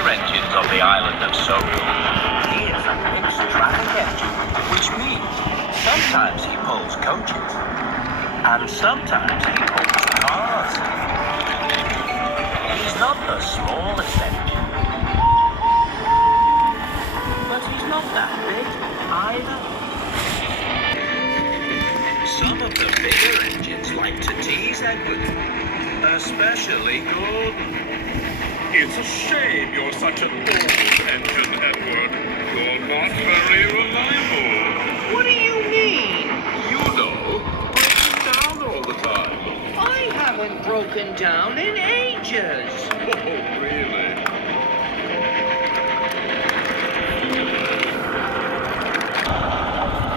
other engines of the island of Soho. He is a mixed traffic engine, which means sometimes he pulls coaches, and sometimes he pulls cars. He's not the smallest engine, but he's not that big either. Some of the bigger engines like to tease Edward, especially Gordon. It's a shame you're such an old engine, Edward. You're not very reliable. What do you mean? You know, breaking down all the time. I haven't broken down in ages. Oh, really?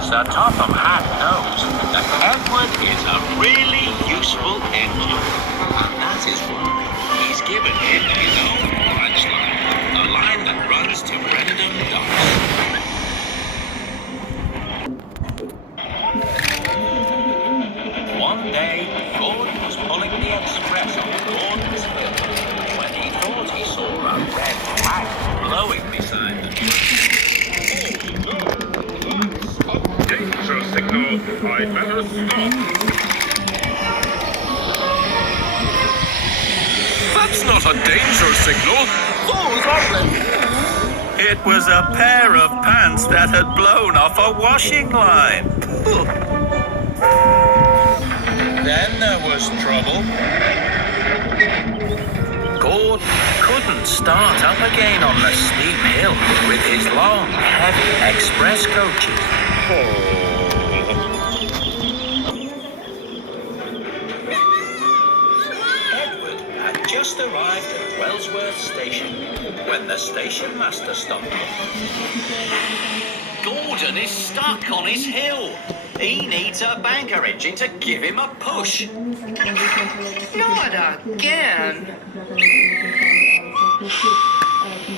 Sir Topham Hatt knows that Edward is a really useful engine. And that is why he's given him his own branch line, a line that runs to Brendam Docks. One day, Gordon was pulling the express on Gordon's Hill when he thought he saw a red flag glowing beside the Danger signal. I'd better stop. That's not a danger signal. Fools, aren't they? It was a pair of pants that had blown off a washing line. Then there was trouble. Gordon couldn't start up again on the steep hill with his long, heavy express coaches. Edward had just arrived at Wellsworth Station when the station master stopped him. Gordon is stuck on his hill. He needs a banker engine to give him a push. Not again.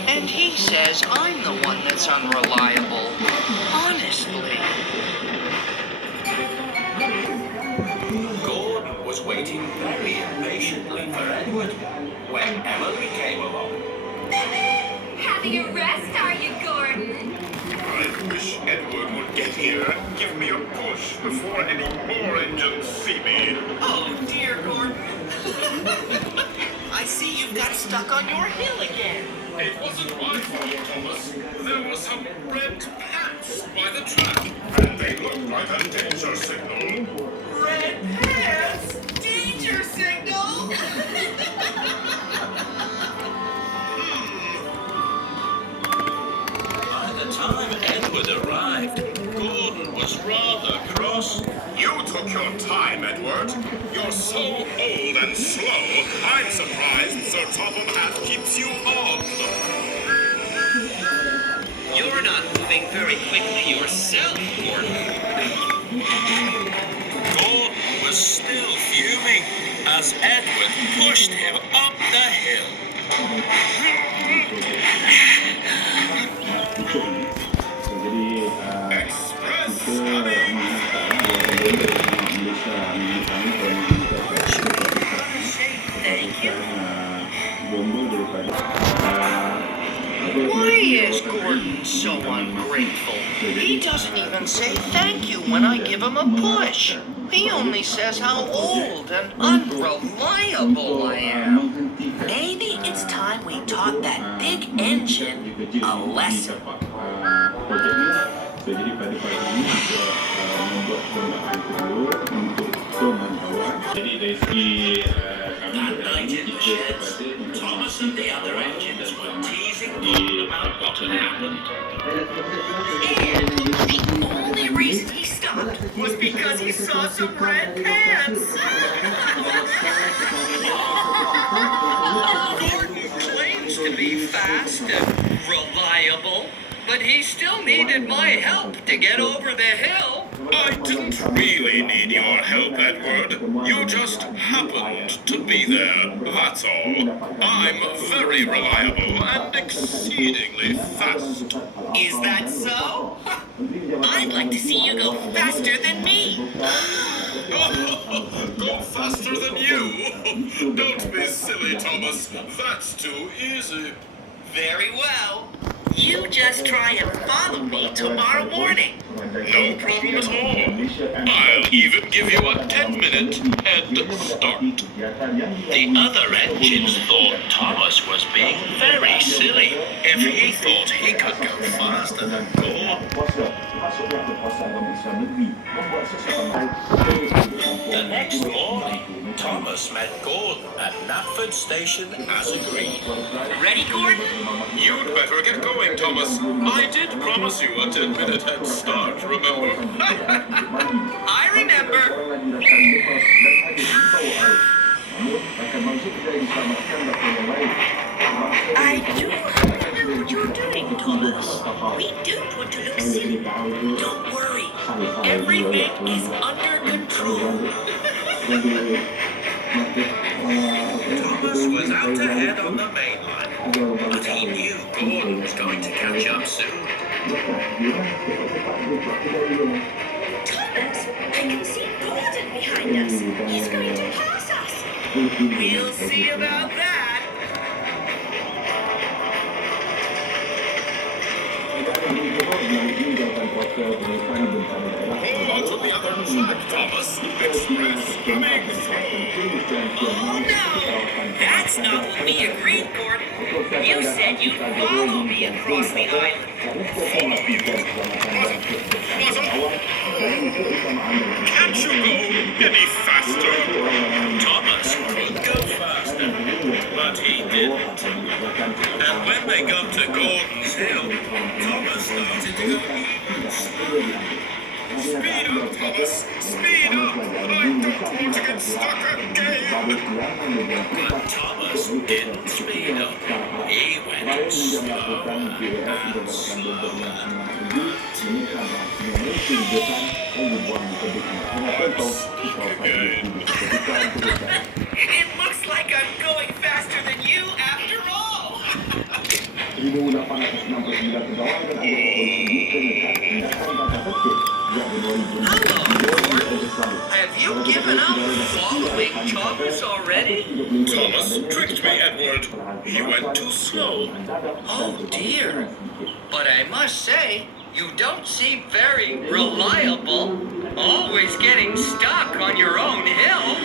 And he says I'm the one that's unreliable. Honestly. Gordon was waiting very impatiently for Edward when Emily came along. Having a rest, are you, Gordon? I wish Edward would get here and give me a push before any more engines see me. Oh, dear Gordon. I see you've got stuck on your hill again. It wasn't my fault, Thomas. There were some red pants by the track, and they looked like a danger signal. Red pants? Danger signal? By the time Edward arrived, Gordon was rather cross. You took your time, Edward. You're so old and slow, I'm surprised Sir Topham Hatt keeps you on. You're not moving very quickly yourself, Gordon. Gordon was still fuming as Edward pushed him up the hill. Express coming. Thank you. Why is Gordon so ungrateful? He doesn't even say thank you when I give him a push. He only says how old and unreliable I am. Maybe it's time we taught that big engine a lesson. That night in the sheds, Thomas and the other engines were teasing Gordon about what had happened. And the only reason he stopped was because he saw some red pants. Gordon claims to be fast and reliable, but he still needed my help to get over the hill. I didn't really need your help, Edward. You just happened to be there, that's all. I'm very reliable and exceedingly fast. Is that so? I'd like to see you go faster than me. Go faster than you? Don't be silly, Thomas. That's too easy. Very well. You just try and follow me tomorrow morning. No problem at all. I'll even give you a 10-minute head start. The other engines thought Thomas was being very silly if he thought he could go faster than Gordon. The next morning, Thomas met Gordon at Knapford Station as agreed. Ready, Gordon? You'd better get going, Thomas. I did promise you a 10-minute head start, remember? I remember. I do know what you're doing, Thomas. We don't want to look silly. Don't worry. Everything is under control. Thomas was out ahead on the main line, but he knew Gordon was going to catch up soon. Thomas, I can see Gordon behind us. He's going to pass us. We'll see about that. Hold on to the other track, Thomas. Express coming through. Oh no, that's not what we agreed, Gordon. You said you'd follow me across the island. Can't you go any faster? Thomas could go faster, but he didn't. And when they got to Gordon's Hill, Thomas started to go even slower. Speed up, Thomas! Speed up! I don't want to get stuck again! But Thomas didn't speed up. He went slower and It looks like I'm going faster than you after all. Have you given up following Thomas already? Thomas tricked me, Edward. He went too slow. Oh dear. But I must say, you don't seem very reliable. Always getting stuck on your own hill.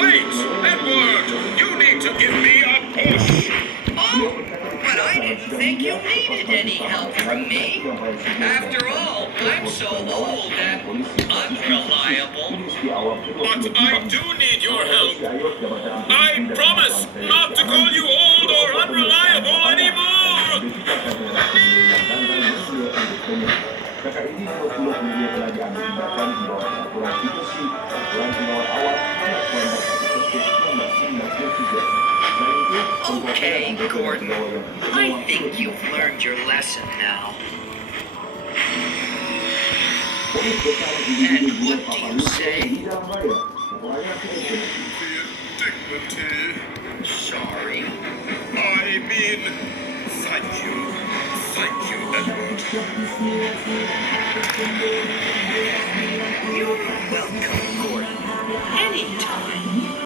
Wait, Edward! You need to give me a push! Oh, but I didn't think you needed any help from me. After all, I'm so old and unreliable. But I do need your help. I promise not to call you old or unreliable anymore! Okay, Gordon. I think you've learned your lesson now. And what do you say? The indignity. Sorry. I mean, thank you. Thank you, Edward. You're welcome, Gordon. Anytime.